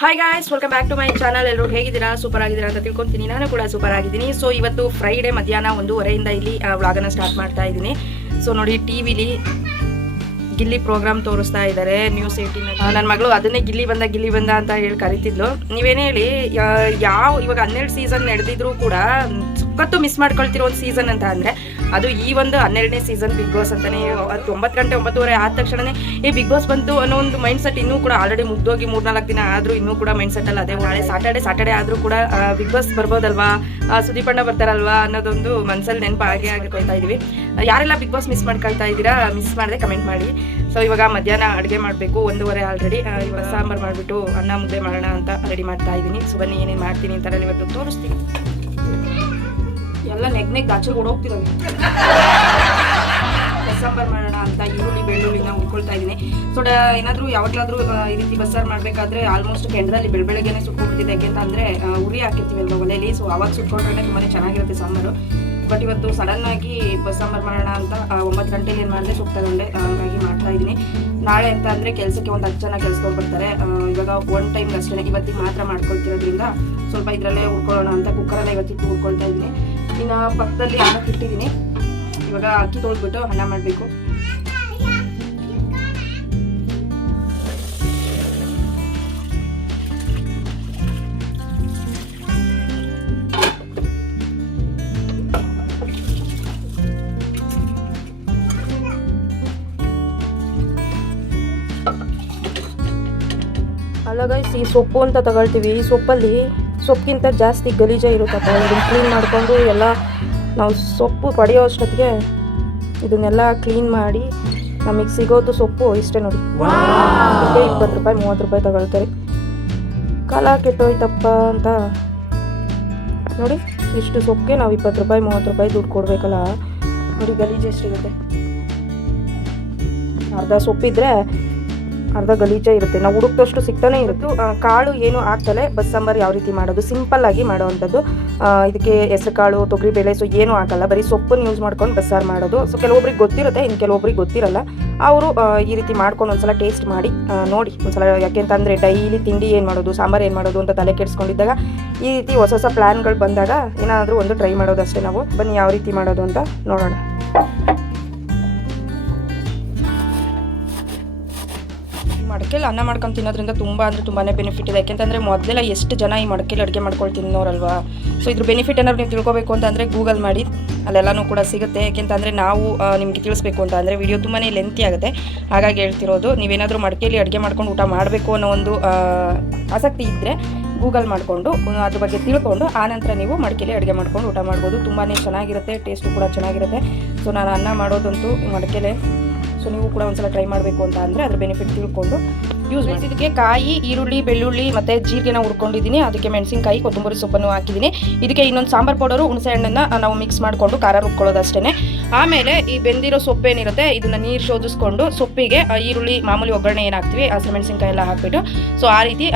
Hi guys, welcome back to my channel. ಎಲ್ಲರೂ ಹೇಗಿದ್ದೀರಾ? Super ಆಗಿದ್ದೀರಾ ಅಂತ ತಿಳ್ಕೊತೀನಿ. ನಾನು ಕೂಡ ಸೂಪರ್ ಆಗಿದ್ದೀನಿ. ಸೊ ಇವತ್ತು ಫ್ರೈಡೇ ಮಧ್ಯಾಹ್ನ 1:30 ಇಲ್ಲಿ ವ್ಲಾಗನ್ನು ಸ್ಟಾರ್ಟ್ ಮಾಡ್ತಾ ಇದ್ದೀನಿ. ಸೊ ನೋಡಿ, ಟಿವಿಲಿ ಗಿಲ್ಲಿ ಪ್ರೋಗ್ರಾಮ್ ತೋರಿಸ್ತಾ ಇದ್ದಾರೆ ನ್ಯೂಸ್ 18. ನನ್ನ ಮಗಳು ಅದನ್ನೇ ಗಿಲ್ಲಿ ಬಂದ ಅಂತ ಹೇಳಿ ಕರಿತಿದ್ಲು. ನೀವೇನೇ ಹೇಳಿ, ಇವಾಗ 12 ಸೀಸನ್ ನಡೆದಿದ್ರು ಕೂಡ ಸಖತ್ತು ಮಿಸ್ ಮಾಡ್ಕೊಳ್ತಿರೋ ಒಂದು ಸೀಸನ್ ಅಂತ ಅಂದರೆ ಅದು ಈ ಒಂದು 12ನೇ ಸೀಸನ್ ಬಿಗ್ ಬಾಸ್ ಅಂತಲೇ. 9 ಗಂಟೆ 9:30 ಆದ ತಕ್ಷಣನೇ ಬಿಗ್ ಬಾಸ್ ಬಂತು ಅನ್ನೋ ಒಂದು ಮೈಂಡ್ ಸೆಟ್ ಇನ್ನೂ ಕೂಡ ಆಲ್ರೆಡಿ ಮುಗ್ದೋಗಿ 3-4 ದಿನ ಆದರೂ ಇನ್ನೂ ಕೂಡ ಮೈಂಡ್ ಸೆಟ್ಟಲ್ಲಿ ಅದೇ. ನಾಳೆ ಸಾಟರ್ಡೆ ಆದರೂ ಕೂಡ ಬಿಗ್ ಬಾಸ್ ಬರ್ಬೋದಲ್ವಾ, ಸುದೀಪಣ್ಣ ಬರ್ತಾರಲ್ವಾ ಅನ್ನೋದೊಂದು ಮನಸ್ಸಲ್ಲಿ ನೆನಪು ಆಗಿಕೊಳ್ತಾ ಇದ್ದೀವಿ. ಯಾರೆಲ್ಲ ಬಿಗ್ ಬಾಸ್ ಮಿಸ್ ಮಾಡ್ಕೊಳ್ತಾ ಇದ್ದೀರಾ? ಮಿಸ್ ಮಾಡದೆ ಕಮೆಂಟ್ ಮಾಡಿ. ಸೊ ಇವಾಗ ಮಧ್ಯಾಹ್ನ ಅಡುಗೆ ಮಾಡಬೇಕು, 1:30 ಆಲ್ರೆಡಿ. ಇವಾಗ ಸಾಂಬಾರು ಮಾಡಿಬಿಟ್ಟು ಅನ್ನ ಮುದ್ದೆ ಮಾಡೋಣ ಅಂತ ರೆಡಿ ಮಾಡ್ತಾ ಇದ್ದೀನಿ. ಸೊ ಬನ್ನಿ ಏನೇನು ಮಾಡ್ತೀನಿ ಅಂತಾರೆ ಇವತ್ತು ತೋರಿಸ್ತೀನಿ. ಎಲ್ಲ ನೆಗ್ನೆಗ್ ಗಾಚಲ್ ಓಡೋಗ್ತಿದ್ದಾವೆ. ಬಸ್ಸಾಂಬಾರು ಮಾಡೋಣ ಅಂತ ಈರುಳ್ಳಿ ಬೆಳ್ಳುಳ್ಳಿನ ಹುರ್ಕೊಳ್ತಾ ಇದ್ದೀನಿ. ಸೊ ಏನಾದರೂ ಯಾವಾಗಲಾದರೂ ಈ ರೀತಿ ಬಸ್ಸಾರು ಮಾಡಬೇಕಾದ್ರೆ ಆಲ್ಮೋಸ್ಟ್ ಕೆಂಡದಲ್ಲಿ ಬೆಳಗ್ಗೆನೇ ಸುಟ್ಕೊಂಡ್ಬಿಟ್ಟಿದೆ. ಯಾಕೆ ಅಂತ ಅಂದರೆ ಉರಿ ಹಾಕಿರ್ತೀವಿ ಅಲ್ವಾ ಒಲೆಯಲ್ಲಿ. ಸೊ ಅವಾಗ ಸುಟ್ಕೊಂಡ್ರೆ ತುಂಬಾ ಚೆನ್ನಾಗಿರುತ್ತೆ ಸಾಂಬಾರು. ಬಟ್ ಇವತ್ತು ಸಡನ್ನಾಗಿ ಬಸ್ಸಾಂಬಾರು ಮಾಡೋಣ ಅಂತ 9 ಗಂಟೆಗೆ ಏನು ಮಾಡಿದೆ, ಸೊಪ್ಪು ತಗೊಂಡೆ. ಹಾಗಾಗಿ ಮಾಡ್ತಾ ಇದ್ದೀನಿ. ನಾಳೆ ಅಂತ ಅಂದರೆ ಕೆಲಸಕ್ಕೆ ಒಂದು 10 ಜನ ಕೆಲಸದವ್ರು ಬರ್ತಾರೆ. ಇವಾಗ 1 ಟೈಮ್ ಅಷ್ಟೇ, ಇವತ್ತಿಗೆ ಮಾತ್ರ ಮಾಡ್ಕೊಳ್ತಿರೋದ್ರಿಂದ ಸ್ವಲ್ಪ ಇದರಲ್ಲೇ ಹುರ್ಕೊಳ್ಳೋಣ ಅಂತ ಕುಕ್ಕರಲ್ಲೇ ಇವತ್ತಿಟ್ಟು ಹುರ್ಕೊಳ್ತಾ ಇದ್ದೀನಿ. ಇನ್ನು ಪಕ್ಕದಲ್ಲಿ ಅನ್ನಕ್ಕೆ ಇಟ್ಟಿದ್ದೀನಿ. ಇವಾಗ ಅಕ್ಕಿ ತೊಳೆದ್ಬಿಟ್ಟು ಅನ್ನ ಮಾಡಬೇಕು. ಅಲ್ಲ ಗೈಸ್, ಈ ಸೊಪ್ಪು ಅಂತ ತಗೊಳ್ತೀವಿ. ಈ ಸೊಪ್ಪಲ್ಲಿ ಸೊಪ್ಪಿಗಿಂತ ಜಾಸ್ತಿ ಗಲೀಜೇ ಇರುತ್ತಪ್ಪ. ಇದನ್ನು ಕ್ಲೀನ್ ಮಾಡಿಕೊಂಡು ಎಲ್ಲ ನಾವು ಸೊಪ್ಪು ಪಡೆಯೋ ಅಷ್ಟೊತ್ತಿಗೆ ಇದನ್ನೆಲ್ಲ ಕ್ಲೀನ್ ಮಾಡಿ ನಮಗೆ ಸಿಗೋದು ಸೊಪ್ಪು ಇಷ್ಟೇ ನೋಡಿ. 20 ರೂಪಾಯಿ 30 ರೂಪಾಯಿ ತಗೊಳ್ತಾರೆ. ಕಾಲ ಕೆಟ್ಟೋಯ್ತಪ್ಪ ಅಂತ ನೋಡಿ, ಇಷ್ಟು ಸೊಪ್ಪಿಗೆ ನಾವು 20 ರೂಪಾಯಿ 30 ರೂಪಾಯಿ ದುಡ್ಡು ಕೊಡಬೇಕಲ್ಲ. ನೋಡಿ ಗಲೀಜು ಎಷ್ಟಿರುತ್ತೆ. ಅರ್ಧ ಸೊಪ್ಪಿದ್ರೆ ಅರ್ಧ ಗಲೀಜೇ ಇರುತ್ತೆ. ನಾವು ಹುಡುಕ್ತಷ್ಟು ಸಿಗ್ತಾನೆ ಇರುತ್ತೆ. ಕಾಳು ಏನು ಹಾಕ್ತಲೇ ಬಸ್ಸಾಂಬಾರು ಯಾವ ರೀತಿ ಮಾಡೋದು, ಸಿಂಪಲ್ ಆಗಿ ಮಾಡೋವಂಥದ್ದು. ಇದಕ್ಕೆ ಹೆಸರು ಕಾಳು, ತೊಗರಿಬೇಳೆ, ಸೊ ಏನೂ ಹಾಕಲ್ಲ, ಬರೀ ಸೊಪ್ಪನ್ನು ಯೂಸ್ ಮಾಡ್ಕೊಂಡು ಬಸ್ಸಾರು ಮಾಡೋದು. ಸೊ ಕೆಲವೊಬ್ರಿಗೆ ಗೊತ್ತಿರುತ್ತೆ, ಇನ್ನು ಕೆಲವೊಬ್ರಿಗೆ ಗೊತ್ತಿರಲ್ಲ. ಅವರು ಈ ರೀತಿ ಮಾಡ್ಕೊಂಡು ಒಂದ್ಸಲ ಟೇಸ್ಟ್ ಮಾಡಿ ನೋಡಿ ಒಂದ್ಸಲ. ಯಾಕೆಂತಂದರೆ ಡೈಲಿ ತಿಂಡಿ ಏನು ಮಾಡೋದು, ಸಾಂಬಾರು ಏನು ಮಾಡೋದು ಅಂತ ತಲೆ ಕೆಡಿಸ್ಕೊಂಡಿದ್ದಾಗ ಈ ರೀತಿ ಹೊಸ ಪ್ಲ್ಯಾನ್ಗಳು ಬಂದಾಗ ಏನಾದರೂ ಒಂದು ಟ್ರೈ ಮಾಡೋದು ಅಷ್ಟೇ. ನಾವು ಬನ್ನಿ ಯಾವ ರೀತಿ ಮಾಡೋದು ಅಂತ ನೋಡೋಣ. ಮಡಕೆಲಿ ಅನ್ನ ಮಾಡ್ಕೊಂಡು ತಿನ್ನೋದ್ರಿಂದ ತುಂಬ ಬೆನಿಫಿಟ್ ಇದೆ. ಯಾಕೆಂತಂದರೆ ಮೊದಲೆಲ್ಲ ಎಷ್ಟು ಜನ ಈ ಮಡಕೆಲಿ ಅಡುಗೆ ಮಾಡ್ಕೊಂಡು ತಿನ್ನೋರಲ್ವಾ. ಸೊ ಇದ್ರ ಬೆನಿಫಿಟ್ ಏನಾದ್ರು ನೀವು ತಿಳ್ಕೊಬೇಕು ಅಂತಂದರೆ ಗೂಗಲ್ ಮಾಡಿ, ಅಲ್ಲೆಲ್ಲನೂ ಕೂಡ ಸಿಗುತ್ತೆ. ಯಾಕೆಂತಂದರೆ ನಾವು ನಿಮಗೆ ತಿಳಿಸ್ಬೇಕು ಅಂತ ಅಂದರೆ ವಿಡಿಯೋ ತುಂಬಾ ಲೆಂತಿ ಆಗುತ್ತೆ. ಹಾಗಾಗಿ ಹೇಳ್ತಿರೋದು, ನೀವೇನಾದರೂ ಮಡಕೆಲಿ ಅಡುಗೆ ಮಾಡ್ಕೊಂಡು ಊಟ ಮಾಡಬೇಕು ಅನ್ನೋ ಒಂದು ಆಸಕ್ತಿ ಇದ್ದರೆ ಗೂಗಲ್ ಮಾಡಿಕೊಂಡು ಅದ್ರ ಬಗ್ಗೆ ತಿಳ್ಕೊಂಡು ಆನಂತರ ನೀವು ಮಡಕೆಲಿ ಅಡುಗೆ ಮಾಡ್ಕೊಂಡು ಊಟ ಮಾಡ್ಬೋದು. ತುಂಬಾ ಚೆನ್ನಾಗಿರುತ್ತೆ, ಟೇಸ್ಟು ಕೂಡ ಚೆನ್ನಾಗಿರುತ್ತೆ. ಸೊ ನಾನು ಅನ್ನ ಮಾಡೋದಂತೂ ಮಡಕೆಲೆ. ಸೊ ನೀವು ಕೂಡ ಒಂದ್ಸಲ ಟ್ರೈ ಮಾಡಬೇಕು ಅಂತ ಅಂದರೆ ಅದ್ರ ಬೆನಿಫಿಟ್ ತಿಳ್ಕೊಂಡು ಯೂಸ್ ಮಾಡಿ. ಇದಕ್ಕೆ ಕಾಯಿ, ಈರುಳ್ಳಿ, ಬೆಳ್ಳುಳ್ಳಿ ಮತ್ತು ಜೀರಿಗೆನ ಹುರ್ಕೊಂಡಿದ್ದೀನಿ. ಅದಕ್ಕೆ ಮೆಣಸಿನಕಾಯಿ, ಕೊತ್ತಂಬರಿ ಸೊಪ್ಪನ್ನು ಹಾಕಿದ್ದೀನಿ. ಇದಕ್ಕೆ ಇನ್ನೊಂದು ಸಾಂಬಾರು ಪೌಡರು, ಹುಣಸೆ ಹಣ್ಣನ್ನು ನಾವು ಮಿಕ್ಸ್ ಮಾಡಿಕೊಂಡು ಖಾರ ರುಬ್ಕೊಳ್ಳೋದು ಅಷ್ಟೇ. ಆಮೇಲೆ ಈ ಬೆಂದಿರೋ ಸೊಪ್ಪೇನಿರುತ್ತೆ ಇದನ್ನು ನೀರು ಶೋಧಿಸ್ಕೊಂಡು ಸೊಪ್ಪಿಗೆ ಈರುಳ್ಳಿ ಮಾಮೂಲಿ ಒಗ್ಗರಣೆ ಏನಾಗ್ತೀವಿ ಹಸಿರು ಮೆಣಸಿನಕಾಯಿ ಎಲ್ಲ ಹಾಕ್ಬಿಟ್ಟು, ಸೊ ಆ ರೀತಿ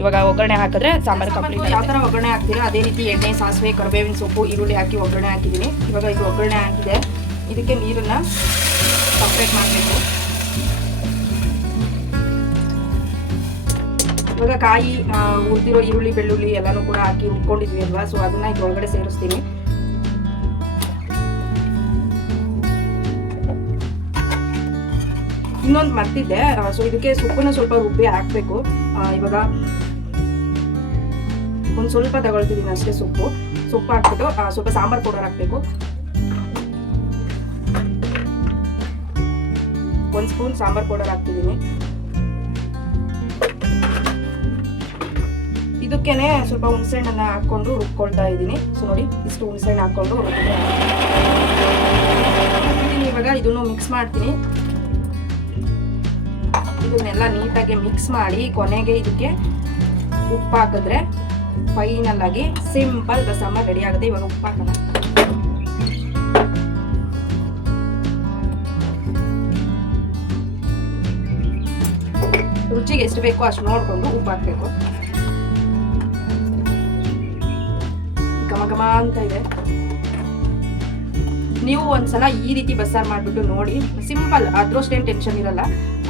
ಇವಾಗ ಒಗ್ಗರಣೆ ಹಾಕಿದ್ರೆ ಸಾಂಬಾರು ಕಂಪ್ಲೀಟ್. ಯಾವ ಥರ ಒಗ್ಗರಣೆ ಹಾಕ್ತೀರಾ ಅದೇ ರೀತಿ ಎಣ್ಣೆ, ಸಾಸಿವೆ, ಕರಿಬೇವಿನ ಸೊಪ್ಪು, ಈರುಳ್ಳಿ ಹಾಕಿ ಒಗ್ಗರಣೆ ಹಾಕಿದ್ದೀನಿ. ಇವಾಗ ಇದು ಒಗ್ಗರಣೆ ಹಾಕಿದೆ. ಇದಕ್ಕೆ ನೀರನ್ನು ಸಪ್ರೇಟ್ ಮಾಡಬೇಕು. ಇವಾಗ ಕಾಯಿ, ಹುರಿದಿರೋ ಈರುಳ್ಳಿ, ಬೆಳ್ಳುಳ್ಳಿ ಎಲ್ಲನೂ ಕೂಡ ಹಾಕಿ ರುಬ್ಕೊಂಡಿದ್ವಿ ಅಲ್ವಾ. ಸೊ ಅದನ್ನ ಇದ್ರೊಳಗಡೆ ಸೇರಿಸ್ತೀನಿ. ಇನ್ನೊಂದು ಮರ್ತಿದ್ದೆ. ಸೊ ಇದಕ್ಕೆ ಸೊಪ್ಪನ್ನು ಸ್ವಲ್ಪ ರುಬ್ಬಿ ಹಾಕಬೇಕು. ಇವಾಗ ಒಂದು ಸ್ವಲ್ಪ ತಗೊಳ್ತಿದ್ದೀನಿ ಅಷ್ಟೇ. ಸೊಪ್ಪು ಹಾಕ್ಬಿಟ್ಟು ಸ್ವಲ್ಪ ಸಾಂಬಾರು ಪೌಡರ್ ಹಾಕಬೇಕು. 1 ಸ್ಪೂನ್ ಸಾಂಬಾರು ಪೌಡರ್ ಹಾಕ್ತಿದ್ದೀನಿ. ಇದಕ್ಕೇನೆ ಸ್ವಲ್ಪ ಹುಣಸೆಹಣ್ಣನ್ನು ಹಾಕ್ಕೊಂಡು ರುಬ್ಕೊಳ್ತಾ ಇದ್ದೀನಿ. ಸೊ ನೋಡಿ, ಇಷ್ಟು ಹುಣಸೆಹಣ್ಣು ಹಾಕ್ಕೊಂಡು ರುಬ್ಬಿದ್ದೀನಿ. ಇವಾಗ ಇದನ್ನು ಮಿಕ್ಸ್ ಮಾಡ್ತೀನಿ. ಇದನ್ನೆಲ್ಲ ನೀಟಾಗಿ ಮಿಕ್ಸ್ ಮಾಡಿ ಕೊನೆಗೆ ಇದಕ್ಕೆ ಉಪ್ಪು ಹಾಕಿದ್ರೆ ಫೈನಲ್ ಆಗಿ ಸಿಂಪಲ್ ಬಸ್ಸಾಂಬಾರು ರೆಡಿ ಆಗುತ್ತೆ. ಇವಾಗ ಉಪ್ಪು ಹಾಕೋಣ. ರುಚಿಗೆ ಎಷ್ಟು ಬೇಕೋ ಅಷ್ಟು ನೋಡಿಕೊಂಡು ಉಪ್ಪು ಹಾಕಬೇಕು. ಘಮ ಅಂತ ಇದೆ. ನೀವು ಒಂದ್ಸಲ ಈ ರೀತಿ ಬಸ್ಸಾರು ಮಾಡಿಬಿಟ್ಟು ನೋಡಿ. ಸಿಂಪಲ್, ಅದ್ರಷ್ಟೇನು ಟೆನ್ಷನ್ ಇರಲ್ಲ.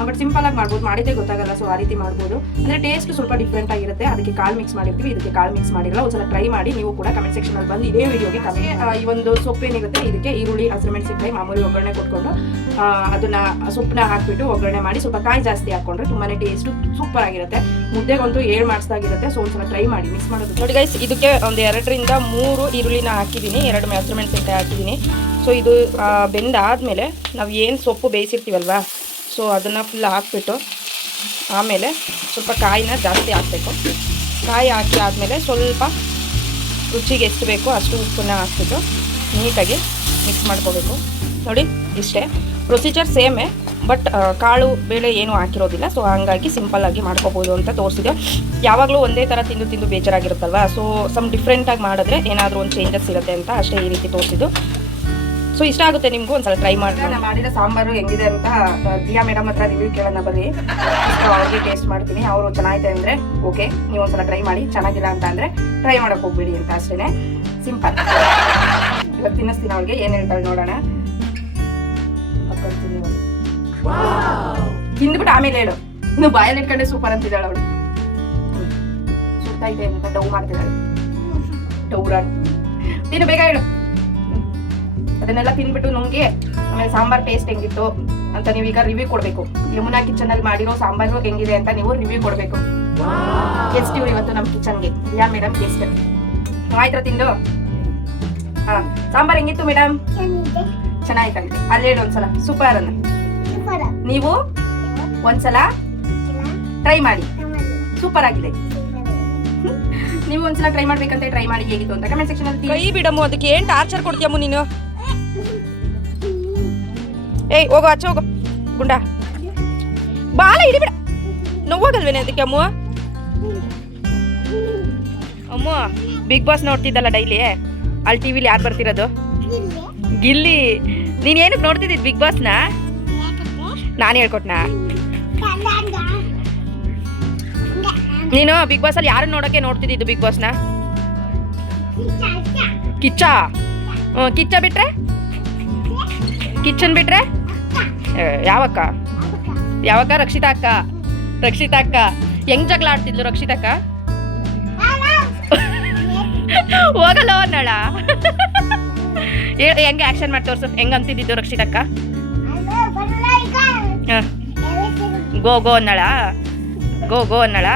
ಬಟ್ ಸಿಂಪಲ್ ಆಗಿ ಮಾಡ್ಬೋದು, ಮಾಡಿದ್ರೆ ಗೊತ್ತಾಗಲ್ಲ. ಸೊ ಆ ರೀತಿ ಮಾಡ್ಬೋದು. ಅಂದರೆ ಟೇಸ್ಟ್ ಸ್ವಲ್ಪ ಡಿಫ್ರೆಂಟ್ ಆಗಿರುತ್ತೆ. ಅದಕ್ಕೆ ಕಾಳು ಮಿಕ್ಸ್ ಮಾಡಿರ್ತೀವಿ, ಇದಕ್ಕೆ ಕಾಳು ಮಿಕ್ಸ್ ಮಾಡಿರಲ್ಲ. ಒಂದ್ಸಲ ಟ್ರೈ ಮಾಡಿ. ನೀವು ಕೂಡ ಕಮೆಂಟ್ ಸೆಕ್ಷನಲ್ಲಿ ಬಂದು ಇದೇ ವಿಡಿಯೋಗೆ ಈ ಒಂದು ಸೊಪ್ಪು ಏನಿರುತ್ತೆ ಇದಕ್ಕೆ ಈರುಳ್ಳಿ, ಹಸಿರುಮೆಣಸಿನಕಾಯಿ ಮಾಮೂಲಿ ಒಗ್ಗರಣೆ ಕೊಟ್ಕೊಂಡು ಅದನ್ನ ಸೊಪ್ಪನ್ನ ಹಾಕ್ಬಿಟ್ಟು ಒಗ್ಗರಣೆ ಮಾಡಿ ಸ್ವಲ್ಪ ಕಾಯಿ ಜಾಸ್ತಿ ಹಾಕೊಂಡ್ರೆ ತುಂಬಾನೇ ಟೇಸ್ಟ್ ಸೂಪರ್ ಆಗಿರುತ್ತೆ. ಮುದ್ದೆಗಂತೂ 7 ಮಾಡಿಸ್ದಾಗಿರುತ್ತೆ. ಸೊ ಒಂದ್ಸಲ ಟ್ರೈ ಮಾಡಿ ಮಿಕ್ಸ್ ಮಾಡೋದು. ನೋಡಿ ಗೈಸ್, ಇದಕ್ಕೆ ಒಂದು 2 ರಿಂದ 3 ಈರುಳ್ಳಿನ ಹಾಕಿದ್ದೀನಿ, 2 ಹಸಿರುಮೆಣಸಿನಕಾಯಿ ಹಾಕಿದ್ದೀನಿ. ಸೊ ಇದು ಬೆಂದಾದ್ಮೇಲೆ ನಾವು ಏನು ಸೊಪ್ಪು ಬೇಯಿಸಿರ್ತೀವಲ್ವಾ, ಸೊ ಅದನ್ನು ಫುಲ್ ಹಾಕ್ಬಿಟ್ಟು ಆಮೇಲೆ ಸ್ವಲ್ಪ ಕಾಯಿನ ಜಾಸ್ತಿ ಹಾಕಬೇಕು. ಕಾಯಿ ಹಾಕಿ ಆದಮೇಲೆ ಸ್ವಲ್ಪ ರುಚಿಗೆ ಎಷ್ಟು ಬೇಕೋ ಅಷ್ಟು ಉಪ್ಪನ್ನ ಹಾಕ್ಬಿಟ್ಟು ನೀಟಾಗಿ ಮಿಕ್ಸ್ ಮಾಡ್ಕೋಬೇಕು. ನೋಡಿ ಇಷ್ಟೇ ಪ್ರೊಸೀಜರ್ ಸೇಮೇ, ಬಟ್ ಕಾಳು ಬೇಳೆ ಏನೂ ಹಾಕಿರೋದಿಲ್ಲ. ಸೊ ಹಾಗಾಗಿ ಸಿಂಪಲ್ಲಾಗಿ ಮಾಡ್ಕೋಬೋದು ಅಂತ ತೋರಿಸಿದೆ. ಯಾವಾಗಲೂ ಒಂದೇ ಥರ ತಿಂದು ಬೇಜಾರಾಗಿರುತ್ತಲ್ವ. ಸೊ ಸಮ್ ಡಿಫ್ರೆಂಟಾಗಿ ಮಾಡಿದ್ರೆ ಏನಾದರೂ ಒಂದು ಚೇಂಜಸ್ ಇರುತ್ತೆ ಅಂತ ಅಷ್ಟೇ ಈ ರೀತಿ ತೋರಿಸಿದ್ದು. ಸೊ ಇಷ್ಟ ಆಗುತ್ತೆ ನಿಮಗೂ, ಒಂದ್ಸಲ ಟ್ರೈ ಮಾಡಿ. ನಾನು ಮಾಡಿರೋ ಸಾಂಬಾರು ಹೆಂಗಿದೆ ಅಂತ ದಿಯಾ ಮೇಡಮ್ ಹತ್ರ ರಿವ್ಯೂ ಕೇಳೋಣ ಬರ್ರಿ. ಅವ್ರಿಗೆ ಟೇಸ್ಟ್ ಮಾಡ್ತೀನಿ. ಅವರು ಚೆನ್ನಾಗಿದೆ ಅಂದರೆ ಓಕೆ, ನೀವು ಒಂದ್ಸಲ ಟ್ರೈ ಮಾಡಿ. ಚೆನ್ನಾಗಿಲ್ಲ ಅಂತ ಅಂದರೆ ಟ್ರೈ ಮಾಡೋಕೆ ಹೋಗ್ಬೇಡಿ ಅಂತ ಅಷ್ಟೇ. ಸಿಂಪಲ್. ಇವಾಗ ತಿನ್ನಿಸ್ತೀನಿ ಅವ್ರಿಗೆ, ಏನು ಹೇಳ್ತಾಳೆ ನೋಡೋಣ. ತಿಂದ್ಬಿಟ್ಟು ಆಮೇಲೆ ಹೇಳು. ಇನ್ನು ಬಾಯಲ್ಲಿ ಇಟ್ಕೊಂಡೆ ಸೂಪರ್ ಅಂತಿದ್ದಾಳೆ ಅವಳು. ಸುತ್ತಾ ಇದೆ ಅಂತ ಡೌ ಮಾಡ್ತಿದ್ದಾಳೆ. ಡೌರಾನ್ ತಿನ್ನು, ಬೇಗ ಹೇಳು. ಅದನ್ನೆಲ್ಲ ತಿನ್ಬಿಟ್ಟು ನುಂಗಿ ಆಮೇಲೆ ಸಾಂಬಾರ್ ಟೇಸ್ಟ್ ಹೆಂಗಿತ್ತು ಅಂತ ನೀವೀಗ ರಿವ್ಯೂ ಕೊಡಬೇಕು. ಯಮುನಾ ಕಿಚನಲ್ಲಿ ಮಾಡಿರೋ ಸಾಂಬಾರು ಹೆಂಗಿದೆ ಅಂತ ನೀವು ರಿವ್ಯೂ ಕೊಡಬೇಕು. ಗೆಸ್ಟ್ ಇವ್ರು ಇವತ್ತು ನಮ್ಮ ಕಿಚನ್ಗೆ. ಯಾ ಮೇಡಮ್ ಗೆಸ್ಟ್. ಆಯ್ತಾ ತಿಂದು? ಹಾಂ, ಸಾಂಬಾರ್ ಹೆಂಗಿತ್ತು ಮೇಡಮ್? ಚೆನ್ನಾಗಿತ್ತಂತೆ. ಅಲ್ಲಿ ಹೇಳಿ ಒಂದ್ಸಲ ಸೂಪರ್ ಅನ್ನ. ನೀವು ಒಂದ್ಸಲ ಟ್ರೈ ಮಾಡಿ. ಸೂಪರ್ ಆಗಿದೆ. ನೀವು ಒಂದ್ಸಲ ಟ್ರೈ ಮಾಡ್ಬೇಕಂತ ಟ್ರೈ ಮಾಡಿ ಹೇಗಿತ್ತು ಅಂತ ಕಮೆಂಟ್ ಸೆಕ್ಷನ್ ಅಲ್ಲಿ. ಕೈ ಬಿಡಮ್ಮು, ಅದಕ್ಕೆ ಏನ್ ಟಾರ್ಚರ್ ಕೊಡ್ತೀಯಮ್ಮ ನೀನು? ಏಯ್ ಹೋಗೋ, ಆಚೆ ಹೋಗೋ ಗುಂಡ. ಬಾಲ ಹಿಡಿಬಿಡ. ನೋವಾಗಲ್ವೇನೆ ಅದಕ್ಕೆ ಅಮ್ಮ? ಅಮ್ಮ ಬಿಗ್ ಬಾಸ್ ನೋಡ್ತಿದ್ದಲ್ಲ ಡೈಲಿ, ಅಲ್ಲಿ ಟಿವಿಲಿ ಯಾರು ಬರ್ತಿರೋದು? ಗಿಲ್ಲಿ. ನೀನ್ ಏನಕ್ಕೆ ನೋಡ್ತಿದ್ದಿದ್ ಬಿಗ್ ಬಾಸ್ನ? ನಾನು ಹೇಳ್ಕೊಟ್ನಾ? ನೀನು ಬಿಗ್ ಬಾಸ್ ಅಲ್ಲಿ ಯಾರು ನೋಡಕ್ಕೆ ನೋಡ್ತಿದ್ದು ಬಿಗ್ ಬಾಸ್ನ? ಕಿಚ್ಚ. ಕಿಚ್ಚ ಬಿಟ್ರೆ? ಕಿಚ್ಚನ್ ಬಿಟ್ರೆ ಯಾವಕ್ಕ? ಯಾವಕ್ಕ? ರಕ್ಷಿತಾ ಅಕ್ಕ. ರಕ್ಷಿತಾ ಅಕ್ಕ ಹೆಂಗ್ ಜಗಳ ಆಡ್ತಿದ್ಲು ರಕ್ಷಿತಕ್ಕ? ಹೋಗಲ್ಲ ಅನ್ನಳ. ಹೆಂಗೆ ಆಕ್ಷನ್ ಮಾಡಿ ತೋರ್ಸು, ಹೆಂಗ್ ಅಂತಿದ್ದು ರಕ್ಷಿತಕ್ಕ? ಗೋ ಗೋ ಅನ್ನಳ. ಗೋ ಗೋ ಅನ್ನಳ.